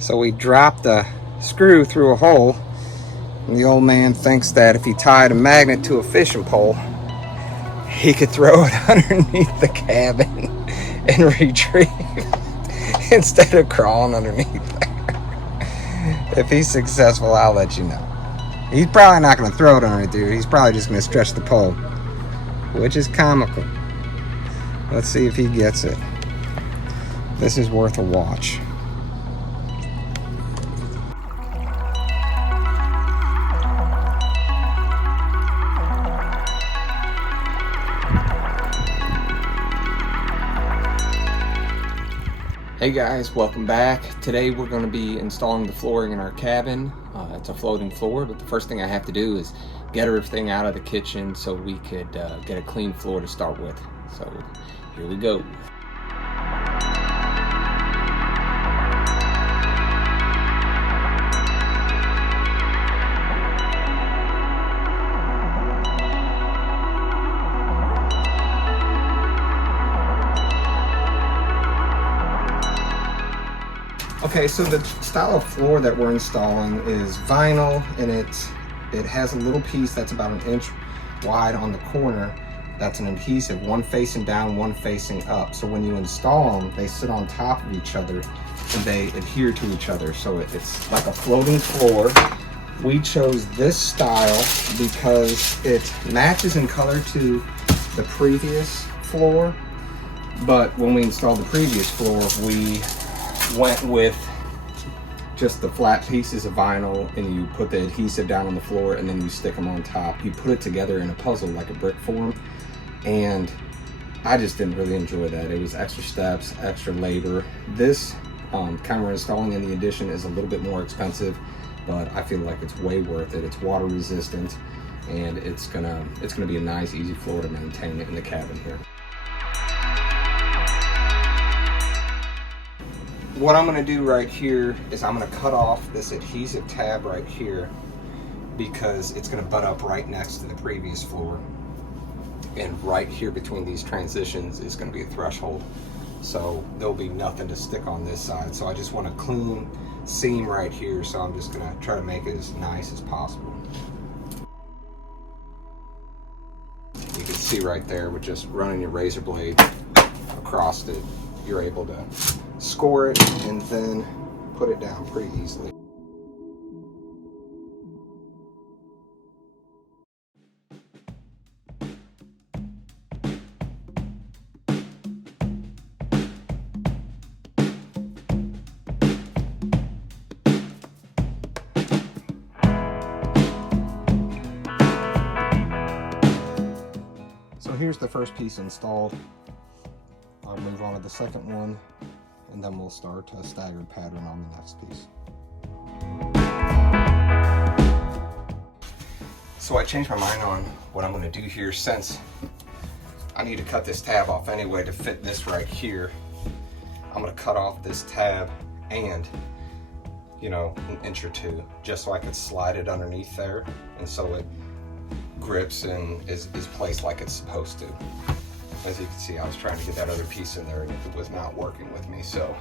So we dropped the screw through a hole, and the old man thinks that if he tied a magnet to a fishing pole, he could throw it underneath the cabin and retrieve instead of crawling underneath there. If he's successful, I'll let you know. He's probably not going to throw it underneath there. He's probably just going to stretch the pole, which is comical. Let's see if he gets it. This is worth a watch. Hey guys, welcome back. Today we're going to be installing the flooring in our cabin. It's a floating floor, but the first thing I have to do is get everything out of the kitchen so we could get a clean floor to start with. So here we go. Okay, so the style of floor that we're installing is vinyl, and it has a little piece that's about 1 inch wide on the corner. That's an adhesive, one facing down, one facing up. So when you install them, they sit on top of each other and they adhere to each other. So it's like a floating floor. We chose this style because it matches in color to the previous floor. But when we installed the previous floor, we went with just the flat pieces of vinyl, and you put the adhesive down on the floor and then you stick them on top. You put it together in a puzzle like a brick form, and I just didn't really enjoy that. It was extra steps, extra labor. This kind we're installing in the addition is a little bit more expensive, but I feel like it's way worth it. It's water resistant, and it's gonna be a nice, easy floor to maintain in the cabin here. What I'm going to do right here is I'm going to cut off this adhesive tab right here because it's going to butt up right next to the previous floor, and right here between these transitions is going to be a threshold, so there'll be nothing to stick on this side. So I just want a clean seam right here, so I'm just going to try to make it as nice as possible. You can see right there with just running your razor blade across it, you're able to score it and then put it down pretty easily. So here's the first piece installed. I'll move on to the second one, and then we'll start a staggered pattern on the next piece. So I changed my mind on what I'm going to do here, since I need to cut this tab off anyway to fit this right here. I'm going to cut off this tab and, you know, 1 inch or 2, just so I can slide it underneath there, and so it grips and is placed like it's supposed to. As you can see, I was trying to get that other piece in there and it was not working with me, so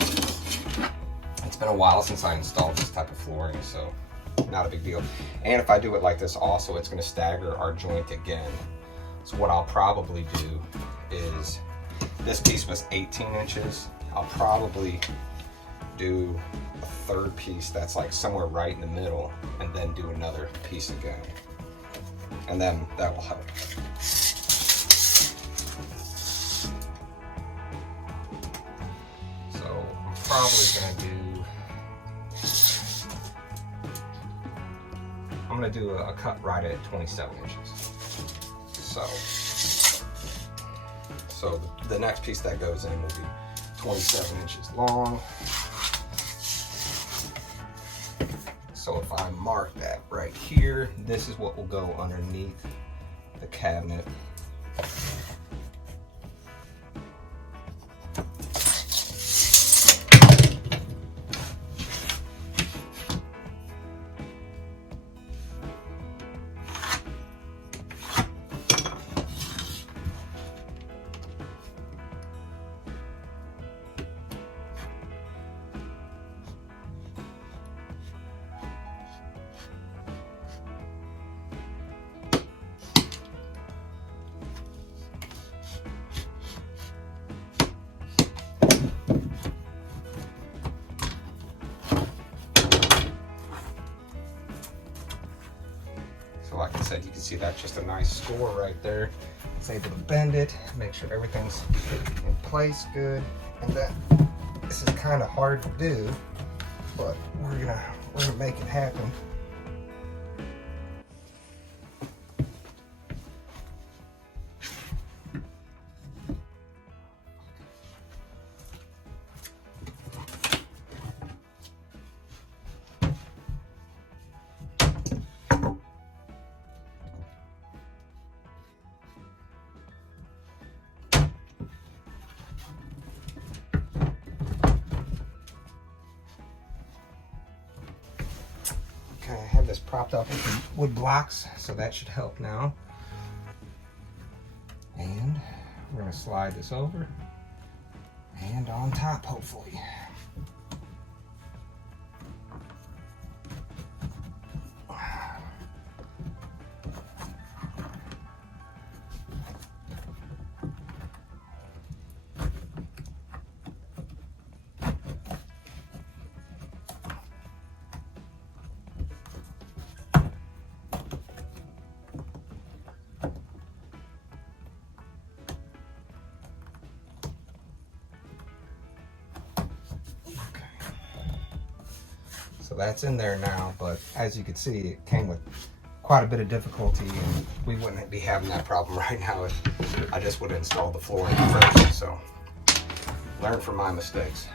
it's been a while since I installed this type of flooring, so not a big deal. And if I do it like this also, it's going to stagger our joint again. So what I'll probably do is, this piece was 18 inches. I'll probably do a third piece that's like somewhere right in the middle, and then do another piece again. And then that will help. I'm gonna do a cut right at 27 inches. So the next piece that goes in will be 27 inches long. So if I mark that right here, this is what will go underneath the cabinet. said, you can see that's just a nice score right there. It's able to bend it, make sure everything's in place good. And that this is kind of hard to do, but we're gonna make it happen. I have this propped up with wood blocks, so that should help now. And we're going to slide this over and on top, hopefully. So that's in there now, but as you can see, it came with quite a bit of difficulty, and we wouldn't be having that problem right now if I just would have installed the flooring first. So learn from my mistakes.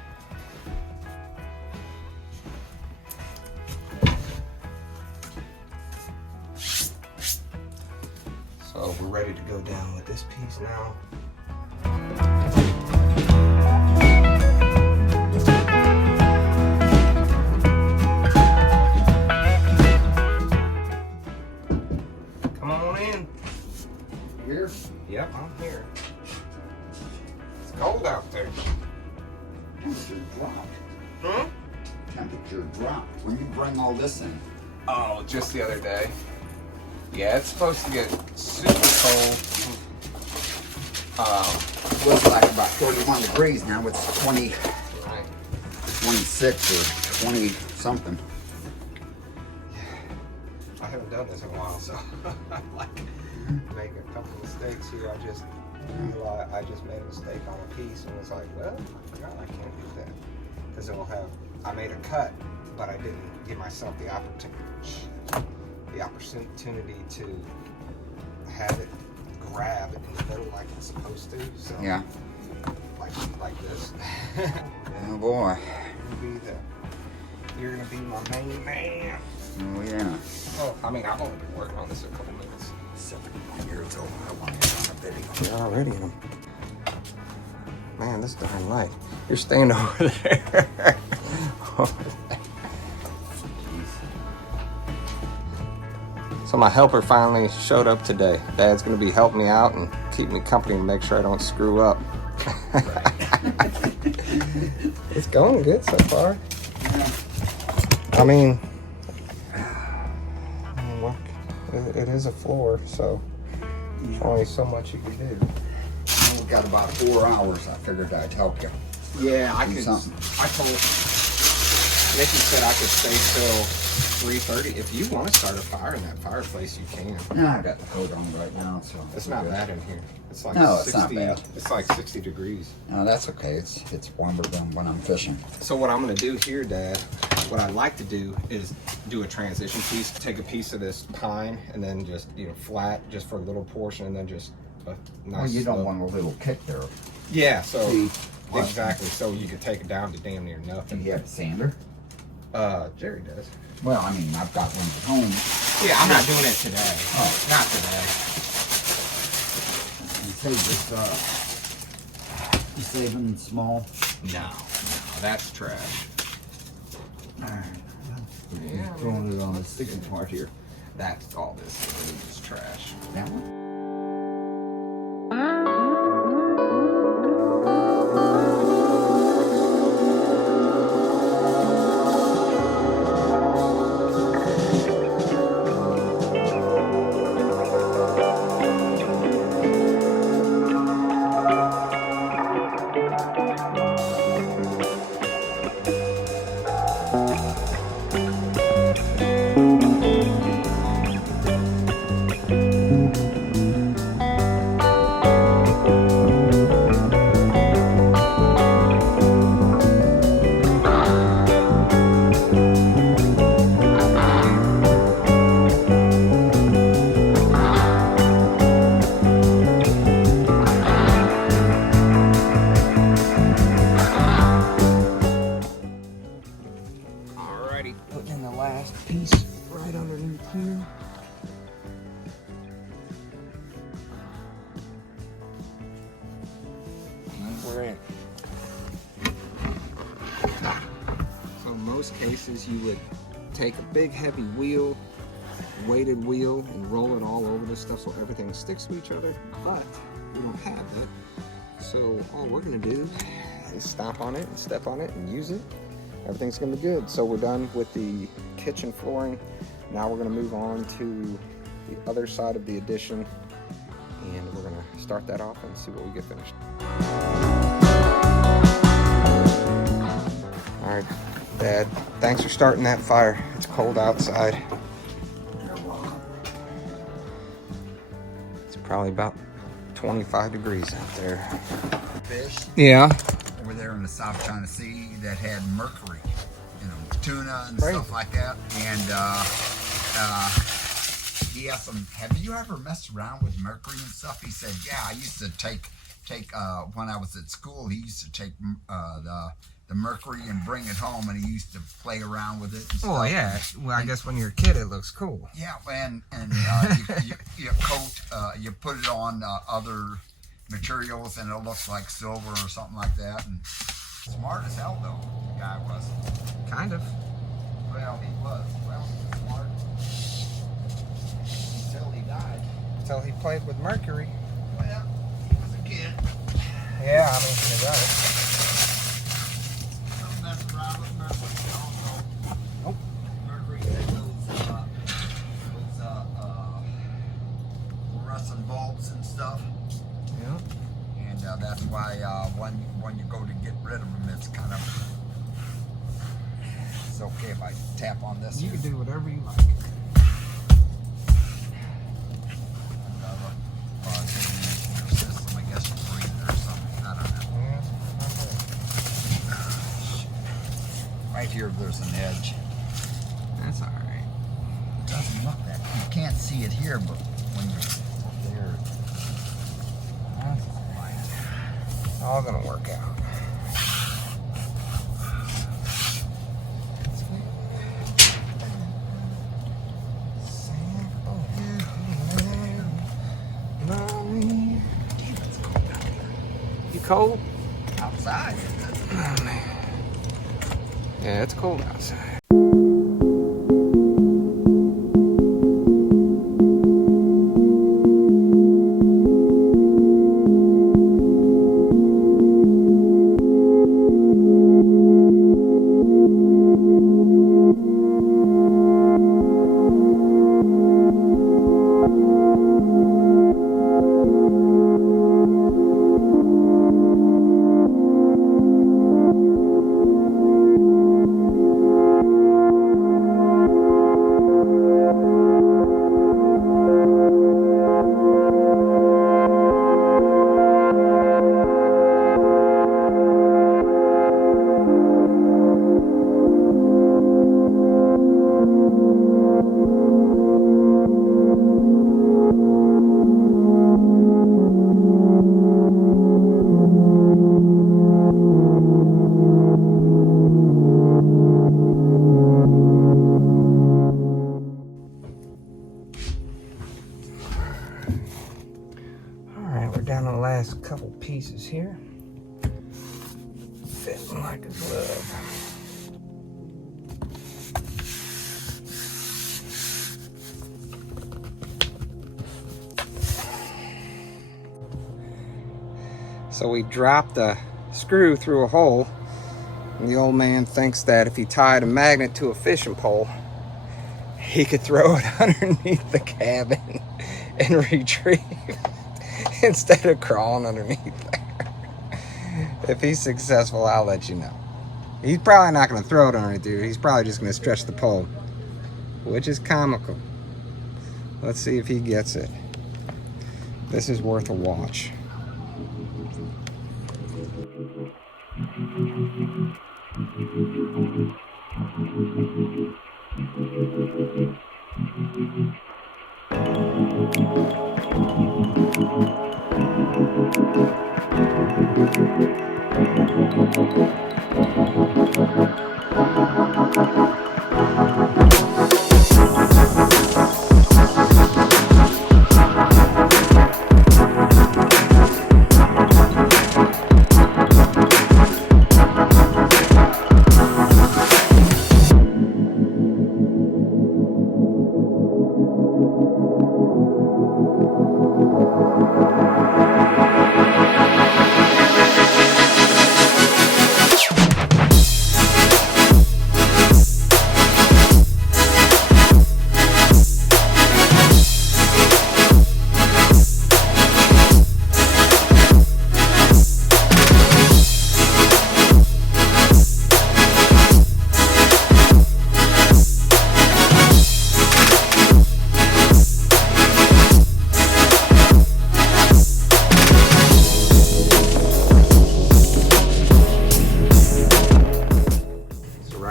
So we're ready to go down with this piece now. Yep, I'm here. It's cold out there. Temperature dropped. Hmm? Temperature dropped. When you bring all this in? Oh, just the other day. Yeah, it's supposed to get super cold. Looks like about 31 degrees now. It's 20, Right. 26 or 20 something. I haven't done this in a while, so I'm like making a couple mistakes here. I just made a mistake on a piece, and it's like, well, I forgot I can't do that because it will have. I made a cut, but I didn't give myself the opportunity to have it grab in the middle like it's supposed to. So Yeah. like this. Oh boy. You're gonna be my main man. Oh yeah. Oh, I mean, I've only been working on this a couple minutes. 7 years old. I want to get on a video. You're already in them. Man, this darn light. You're staying over there. So my helper finally showed up today. Dad's gonna be helping me out and keep me company and make sure I don't screw up. It's going good so far. I mean, look, it is a floor, so there's only so much you can do. We've got about 4 hours. I figured I'd help you. Yeah, I Do could. something. I told Nikki said I could stay till 3:30. If you want to start a fire in that fireplace, you can. No, I got the coat on right now, so It's not bad in here. It's like No, it's 60. not bad. It's like 60 degrees. No, that's okay. It's warmer than when I'm fishing. So what I'm gonna do here, Dad, what I'd like to do is do a transition piece. Take a piece of this pine and then just flat, just for a little portion, and then just a nice. Well, you don't slope. want a little kick there. Yeah. So See, what? exactly. So you could take it down to damn near Do nothing. you have a sander? Jerry does. Well, I mean, I've got one at home. Yeah, I'm not doing it today. Oh. Not today. You say this, you saving small? No, that's trash. Alright. Yeah, You're throwing it on the sticky part here. That's all this is trash. That one? last piece right underneath here. And we're in. So in most cases you would take a big heavy wheel, weighted wheel, and roll it all over this stuff so everything sticks to each other, but we don't have it. So all we're gonna do is stomp on it and step on it and use it. Everything's gonna be good. So we're done with the kitchen flooring. Now we're gonna move on to the other side of the addition, and we're gonna start that off and see what we get finished. All right, Dad, thanks for starting that fire. It's cold outside. It's probably about 25 degrees out there. Fish. Yeah. Over there in the South China Sea that had mercury, you know, tuna and Crazy. stuff like that. And he asked him, "Have you ever messed around with mercury and stuff?" He said, "Yeah, I used to take when I was at school. He used to take the mercury and bring it home, and he used to play around with it." And stuff. Well, yeah. Well, I guess when you're a kid, it looks cool. Yeah, and you coat, you put it on other materials, and it looks like silver or something like that. And smart as hell, though, the guy was. Kind of. Well, he was. Well, smart until he died. Until he played with mercury. Well, he was a kid. Yeah, I mean, you're right. Don't mess around with mercury. Also, Nope. mercury had those fluorescent bulbs and stuff. Yeah. And that's why when you go to get rid of them, it's kind of, it's okay if I tap on this. You can do whatever you like. Your system, I guess you breathe or something. I don't know. Yeah. Right here, there's an edge. That's all right. It doesn't look that. You can't see it here, but when you're up there, That's all right. All gonna work out. You cold? outside. Oh man. Yeah, it's cold outside. Down to the last couple pieces here. Fitting like a glove. So we dropped the screw through a hole, and the old man thinks that if he tied a magnet to a fishing pole, he could throw it underneath the cabin and retrieve it instead of crawling underneath there. If he's successful, I'll let you know. He's probably not going to throw it underneath there. He's probably just going to stretch the pole, which is comical. Let's see if he gets it. This is worth a watch.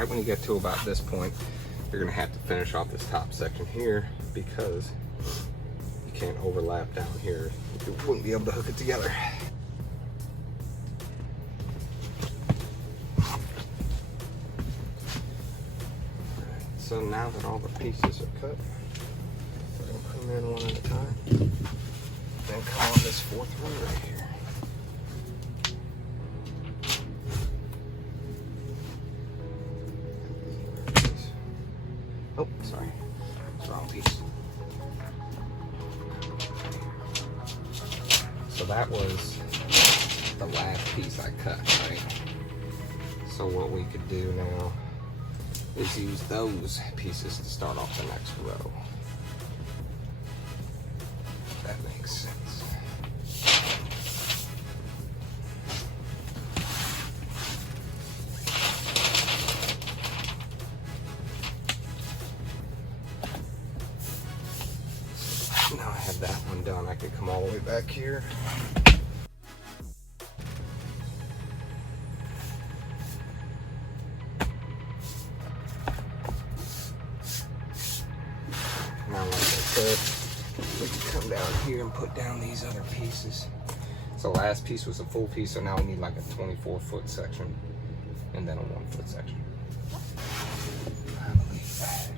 right when you get to about this point, you're gonna have to finish off this top section here because you can't overlap down here. You wouldn't be able to hook it together. So now that all the pieces are cut, we're gonna put them in one at a time. Then come on this fourth one right here. Oh, sorry, it's the wrong piece. So that was the last piece I cut, right? So what we could do now is use those pieces to start off the next row. That makes sense. Now I have that one done, I could come all the way back here. Now, like I said, we can come down here and put down these other pieces. So last piece was a full piece, so now we need like a 24-foot section and then a 1-foot section. I believe that.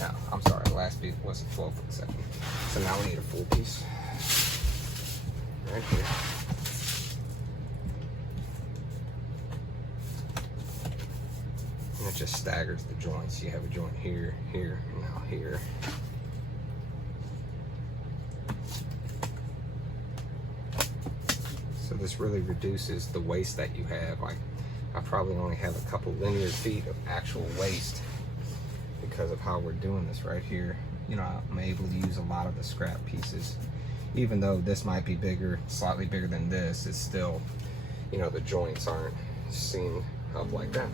No, I'm sorry, the last piece was a 12-foot section. So now we need a full piece right here. And it just staggers the joints. You have a joint here, here, and now here. So this really reduces the waste that you have. Like, I probably only have a couple linear feet of actual waste because of how we're doing this right here. You know, I'm able to use a lot of the scrap pieces. Even though this might be bigger, slightly bigger than this, it's still, you know, the joints aren't seen up like that.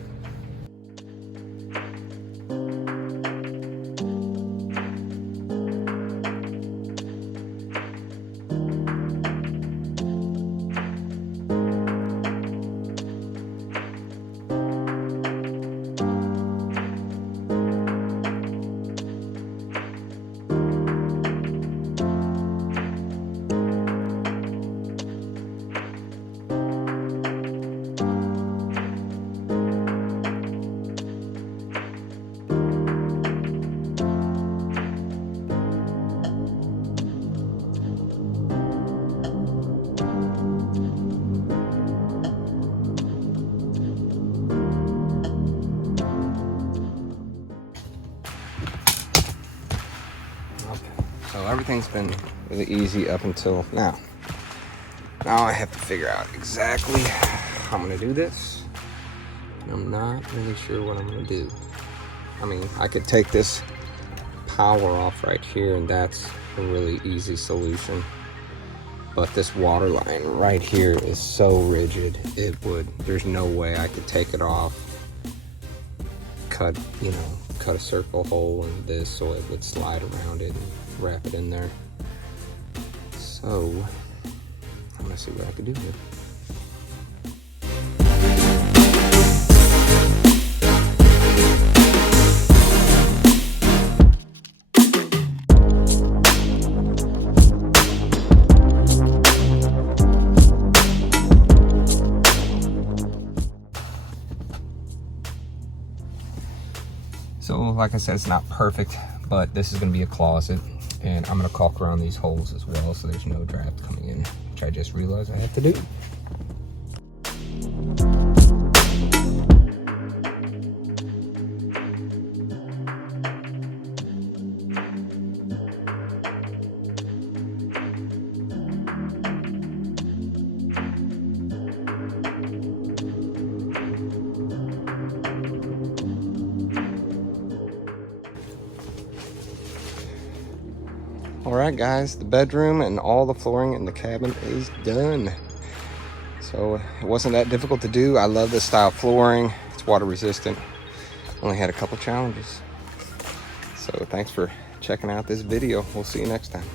So everything's been really easy up until now. Now I have to figure out exactly how I'm gonna do this. I'm not really sure what I'm gonna do. I mean, I could take this power off right here and that's a really easy solution. But this water line right here is so rigid, there's no way I could take it off, cut a circle hole in this so it would slide around it and wrap it in there. So I'm gonna see what I can do here. So like I said, it's not perfect, but this is gonna be a closet and I'm gonna caulk around these holes as well so there's no draft coming in, which I just realized I have to do. Alright guys, the bedroom and all the flooring in the cabin is done. So it wasn't that difficult to do. I love this style flooring. It's water resistant. Only had a couple challenges. So thanks for checking out this video. We'll see you next time.